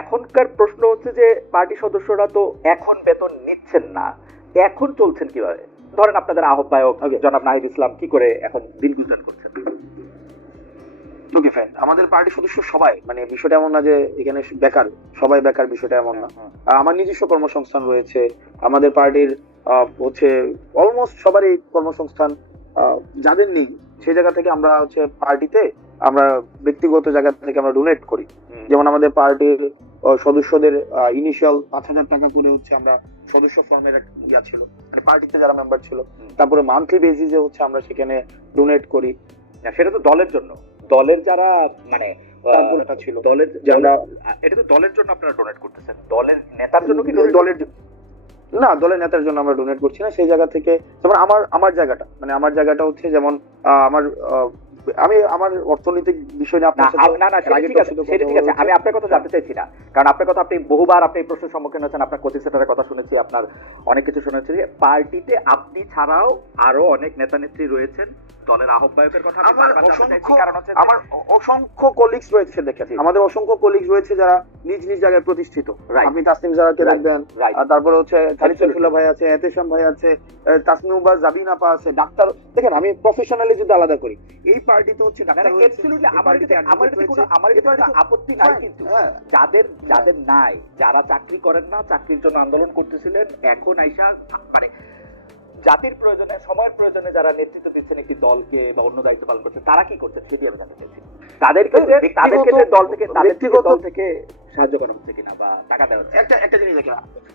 এখনকার প্রশ্ন হচ্ছে যে পার্টি সদস্যরা তো এখন বেতন নিচ্ছেন না। এখন চলছেন কীভাবে? ধরেন আপনাদের আহ্বায়ক জনাব নাহিদ ইসলাম কি করে এখন দিন গুজরান করছেন? ওকে ফাইন আমাদের পার্টি সদস্য সবাই মানে বিষয়টা এমন না যে এখানে বেকার সবাই বেকার বিষয়টা এমন না। আমার নিজস্ব কর্মসংস্থান রয়েছে আমাদের পার্টির হচ্ছে অলমোস্ট সবারই কর্মসংস্থান যাদের নেই সেই জায়গা থেকে আমরা হচ্ছে পার্টিতে আমরা ব্যক্তিগত জায়গা থেকে আমরা ডোনেট করি। যেমন আমাদের পার্টির সদস্যদের ইনিশিয়াল পাঁচ হাজার টাকা করে হচ্ছে আমরা সদস্য ফর্মের ইয়া ছিল মানে পার্টিতে যারা মেম্বার ছিল। তারপরে মান্থলি বেসিসে হচ্ছে আমরা সেখানে ডোনেট করি। সেটা তো দলের জন্য। দলের যারা মানে ছিল। দলের এটা তো দলের জন্য আপনারা ডোনেট করতেছেন। দলের নেতার জন্য কি দলের না দলের নেতার জন্য আমরা ডোনেট করছি না। সেই জায়গা থেকে যেমন আমার আমার জায়গাটা মানে আমার জায়গাটা হচ্ছে যেমন আমার আমি আমার অর্থনৈতিক বিষয় নিয়ে আপনার না না সেটা ঠিক আছে সেটা ঠিক আছে আমি আপনার কথা জানতে চাইছি না কারণ আপনার কথা আপনি বহুবার আপনি এই প্রশ্নের সম্মুখীন হয়েছেন আপনার কোচিং সেন্টারের কথা শুনেছি আপনার অনেক কিছু শুনেছি পার্টিতে আপনি ছাড়াও আরও অনেক নেতা নেত্রী রয়েছেন দলের আহ্বায়কের কথা আমার অসংখ্য আমার অসংখ্য কলিগস রয়েছে দেখেন জি। আমাদের অসংখ্য কলিগস রয়েছে যারা নিজ নিজ জায়গায় প্রতিষ্ঠিত. আপনি তাসনিম জারাকে দেখবেন তারপরে হচ্ছে খালিদ. ভাই আছে এতেশাম ভাই আছে আহ, তাসনিমুবা জাবিন আপা আছে ডাক্তার দেখেন আমি প্রফেশনালি যদি আলাদা করি এই পার্টিতে হচ্ছে আমার আপত্তি নাই কিন্তু। হ্যাঁ। যাদের যাদের নাই যারা চাকরি করেন না চাকরির জন্য আন্দোলন করতেছিলেন এখন আইসা মানে জাতির প্রয়োজনে সময়ের প্রয়োজনে যারা নেতৃত্ব দিচ্ছেন একটি দলকে বা অন্য দায়িত্ব পালন করছেন তারা কি করছেন? সেটি আমি জানতে চাইছি তাদের ক্ষেত্রে ব্যক্তিগত- তাদের ক্ষেত্রে দল থেকে তাদের দল থেকে সাহায্য করা হচ্ছে কিনা বা টাকা দেওয়া হচ্ছে। একটা একটা জিনিস দেখেন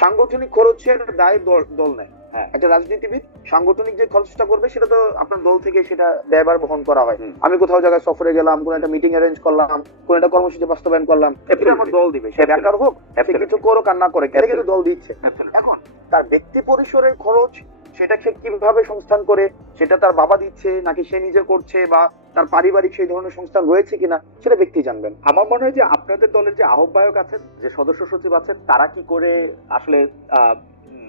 সাংগঠনিক খরচের দায় দল দল নেয়। হ্যাঁ। একটা রাজনীতিবিদ সাংগঠনিক যে খরচটা করবে সেটা তো আপনার দল থেকে সেটা ব্যয়বার বহন করা হয়। আমি কোথাও জায়গায় সফরে গেলাম কোন একটা মিটিং অ্যারেঞ্জ করলাম কোন একটা কর্মসূচি বাস্তবায়ন করলাম এটা আমার দল দিবে সে বেকার হোক সে কিছু করুক আর না করে এটা কিন্তু দল দিচ্ছে। এখন তার ব্যক্তি পরিসরের খরচ সেটা সে কীভাবে সংস্থান করে সেটা তার বাবা দিচ্ছে নাকি সে নিজে করছে বা তার পারিবারিক সেই ধরনের সংস্থান রয়েছে কিনা সেটা ব্যক্তি জানবেন। আমার মনে হয় যে আপনাদের দলের যে আহ্বায়ক আছেন, যে সদস্য সচিব আছেন, তারা কি করে আসলে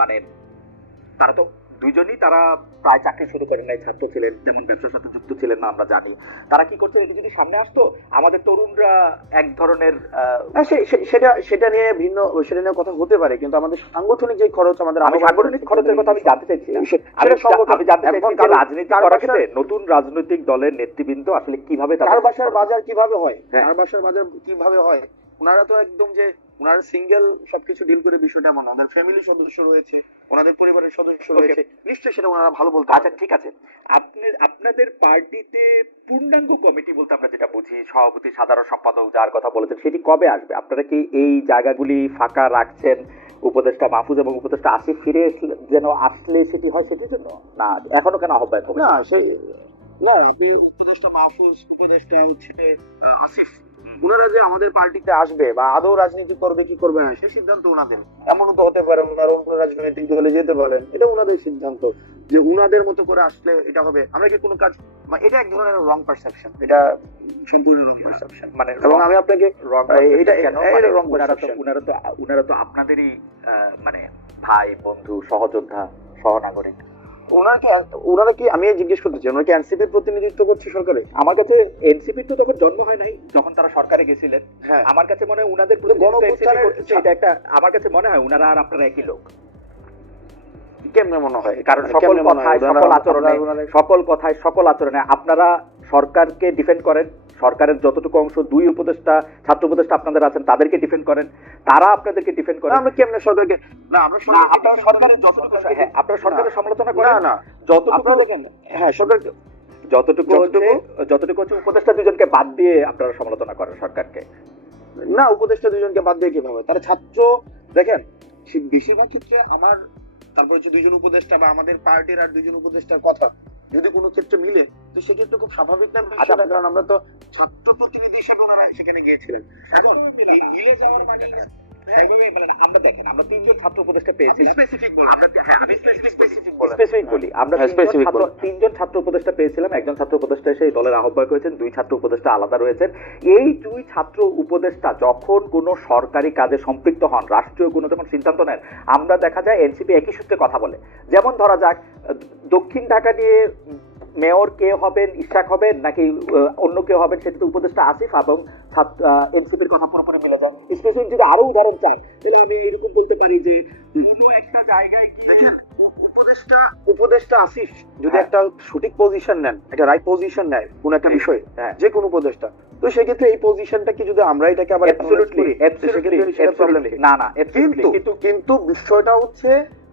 মানে তারা তো দুইজনই তারা প্রায় চাকরি শুরু করেন নাই, ছাত্র ছিলেন যেমন ব্যবসার সাথে ছিলেন না আমরা জানি। তারা কি করছেন? এটি যদি সামনে আসতো আমাদের তরুণরা এক ধরনের হ্যাঁ, সেটা সেটা নিয়ে ভিন্ন সেটা নিয়ে কথা হতে পারে কিন্তু আমাদের সাংগঠনিক যে খরচ আমাদের আমি সাংগঠনিক খরচের কথা আমি জানতে চাইছি আমি জানতে চাইছি রাজনীতি কার করার ক্ষেত্রে নতুন রাজনৈতিক দলের নেতৃবৃন্দ আসলে কীভাবে তার বাসার বাজার কীভাবে হয়? তার বাসার বাজার কীভাবে হয়? ওনারা তো একদম যে ওনারা সিঙ্গেল সবকিছু ডিল করে বিষয়টা এমন না। ওনাদের ফ্যামিলি সদস্য রয়েছে ওনাদের পরিবারের সদস্য রয়েছে। নিশ্চয়ই সেটা ওনারা ভালো বলতে আচ্ছা ঠিক আছে। আপনি আপনাদের পার্টিতে পূর্ণাঙ্গ কমিটি বলতে আমরা যেটা বুঝি সভাপতি সাধারণ সম্পাদক যার কথা বলেছেন সেটি কবে আসবে? আপনারা কি এই জায়গাগুলি ফাঁকা রাখছেন? উপদেষ্টা মাহফুজ এবং উপদেষ্টা আসিফ ফিরে যেন আসলে সেটি হয় সেটির জন্য? না এখনও কেন আহ্বায়ক হবে না সেই না আপনি উপদেষ্টা মাহফুজ উপদেষ্টা হচ্ছে আসিফ। ওনারা যে আমাদের পার্টিতে আসবে বা আদৌ রাজনীতি করবে কি করবে না সে সিদ্ধান্ত ওনাদের। এমনও তো হতে পারে ওনারা অন্য রাজনৈতিক দলে যেতে পারেন। এটা ওনাদের সিদ্ধান্ত যে উনাদের মতো করে আসলে এটা হবে। আমরা কি কোনো কাজ মানে এটা এক ধরনের রং পারসেপশন এটা রং মানে এবং আমি আপনাকে রং এটা- এটা মানে wrong উনারা তো। উনারা তো আপনাদেরই আহ, মানে ভাই বন্ধু সহযোদ্ধা সহনাগরিক। ওনাকে ওনারা কি আমি জিজ্ঞেস করতে চাই ওনারা কি এনসিপির প্রতিনিধিত্ব করছে সরকারে? আমার কাছে এনসিপির তো তখন জন্ম হয় নাই যখন তারা সরকারে গেছিলেন। হ্যাঁ। আমার কাছে মনে হয় ওনাদের এটা একটা আমার কাছে মনে হয় ওনারা আর আপনারা একই লোক। কেমনে মনে হয়? কারণ সকল? কথায় সকল আচরণে ওনারা- ওনারা- সকল কথায় সকল আচরণে আপনারা সরকারকে ডিফেন্ড করেন সরকারের যতটুকু অংশ দুই উপদেষ্টা ছাত্র উপদেষ্টা আপনাদের আছেন তাদেরকে ডিফেন্ড করেন। তারা আপনাদেরকে ডিফেন্ড করেন। আমরা কেমনে সরকারকে না আমরা আপনারা সরকারের করি, যতটুকু হ্যাঁ, আপনারা সরকারের সমালোচনা করেন। না যতটুকু আপনারা দেখেন হ্যাঁ সরকার যতটুকু যতটুকু- যতটুকু হচ্ছে উপদেষ্টা দুজনকে বাদ দিয়ে আপনারা সমালোচনা করেন সরকারকে। না উপদেষ্টা দুজনকে বাদ দিয়ে কীভাবে? তারা ছাত্র দেখেন বেশিরভাগ ক্ষেত্রে আমার তারপর হচ্ছে দুজন উপদেষ্টা বা আমাদের পার্টির আর দুজন উপদেষ্টার কথা। যদি কোনো ক্ষেত্রে মিলে তো সেক্ষেত্রে খুব স্বাভাবিক না? বিষয়টা, আচ্ছা। কারণ আমরা তো ছাত্র প্রতিনিধি হিসেবে ওনারা সেখানে গিয়েছিলেন। এখন মিলে যাওয়ার মানে একদমই মানে আমরা দেখেন আমরা তিনজন ছাত্র উপদেষ্টা পেয়েছিলাম স্পেসিফিক বল আমরা হ্যাঁ আমি স্পেসিফিক বলেন। স্পেসিফিক বলি। আমরা হ্যাঁ, তিনজন ছাত্র বলুন। তিনজন ছাত্র উপদেষ্টা পেয়েছিলাম একজন ছাত্র উপদেষ্টা এসে দলের আহ্বায়ক হয়েছেন দুই ছাত্র উপদেষ্টা আলাদা রয়েছেন। এই দুই ছাত্র উপদেষ্টা যখন কোনো সরকারি কাজে সম্পৃক্ত হন রাষ্ট্রীয় কোনো যখন সিদ্ধান্ত নেন আমরা দেখা যায় এনসিপি একই সূত্রে কথা বলে। যেমন ধরা যাক দক্ষিণ ঢাকা নিয়ে মেয়র কে হবেন ইশাক হবেন নাকি অন্য কেউ হবেন সেটা তো উপদেষ্টা আসিফ এবং এনসিপির কথা পুরোপুরি মিলে যায়। স্পেশালি যদি আরও উদাহরণ চাই তাহলে আমি এরকম বলতে পারি যে কোনো একটা জায়গায় কি উপদেষ্টা উপদেষ্টা আসিফ যদি হ্যাঁ। একটা সঠিক পজিশন নেন একটা রাইট পজিশন নেয় কোন একটা বিষয়ে হ্যাঁ। যে কোনো উপদেষ্টা তো সেক্ষেত্রে এই পজিশনটা কি যদি আমরা এটাকে আবার অ্যাবসলিউটলি? না না কিন্তু কিন্তু বিষয়টা হচ্ছে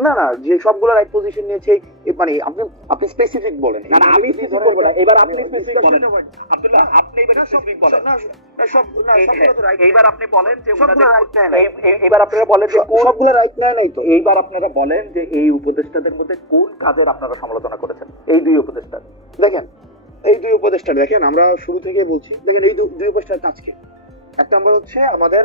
না না যে সবগুলো রাইট পজিশন নিয়েছে মানে আপনি আপনি স্পেসিফিক বলেন। না, না, আমি specific বলব না, এবার আপনি discussion বলেন। আব্দুল্লাহ আপনি এবার না, specific বলেন। না, না, সব না সবগুলো তো right এইবার আপনি বলেন যে সবগুলো right নেয় এই- এবার আপনারা বলেন যে কোন সবগুলো রাইট নেয় নাই তো। এইবার আপনারা বলেন যে এই উপদেষ্টাদের মধ্যে কোন কাজের আপনারা সমালোচনা করেছেন? এই দুই উপদেষ্টা দেখেন এই দুই উপদেষ্টা দেখেন আমরা শুরু থেকে বলছি দেখেন এই দুই উপদেষ্টার কাজ কি? এক নম্বর হচ্ছে আমাদের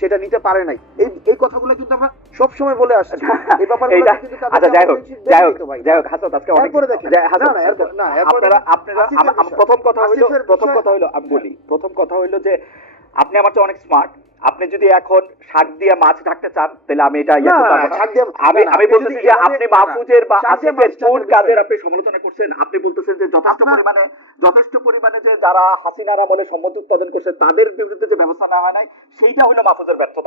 সেটা নিতে পারে নাই এই এই কথাগুলো কিন্তু আমরা সব সময় বলে আসছি এই এইটা- কিন্তু তাদের আচ্ছা যাই হোক যাই হোক যাই হোক হাসান আজকে অনেক করে দেখেন। হাসান, না, না, না, আপনারা আপনারা। প্রথম কথা হইল প্রথম কথা হইল আমি বলি প্রথম কথা হইল যে আপনি আমার চেয়ে অনেক স্মার্ট আপনি যদি এখন শাক দিয়ে মাছ ঢাকতে চান তাহলে আমি এটা ইয়ে আমি আমি বলতেছি যে আপনি মাহফুজের বা আসিফের কোন কাজের আপনি সমালোচনা করছেন? আপনি বলতেছেন যে যথেষ্ট পরিমাণে যথেষ্ট পরিমাণে যে যারা হাসিনার আমলে সম্মতি উৎপাদন করছে তাদের বিরুদ্ধে যে ব্যবস্থা নেওয়া হয় নাই সেইটা হলো মাহফুজের ব্যর্থতা।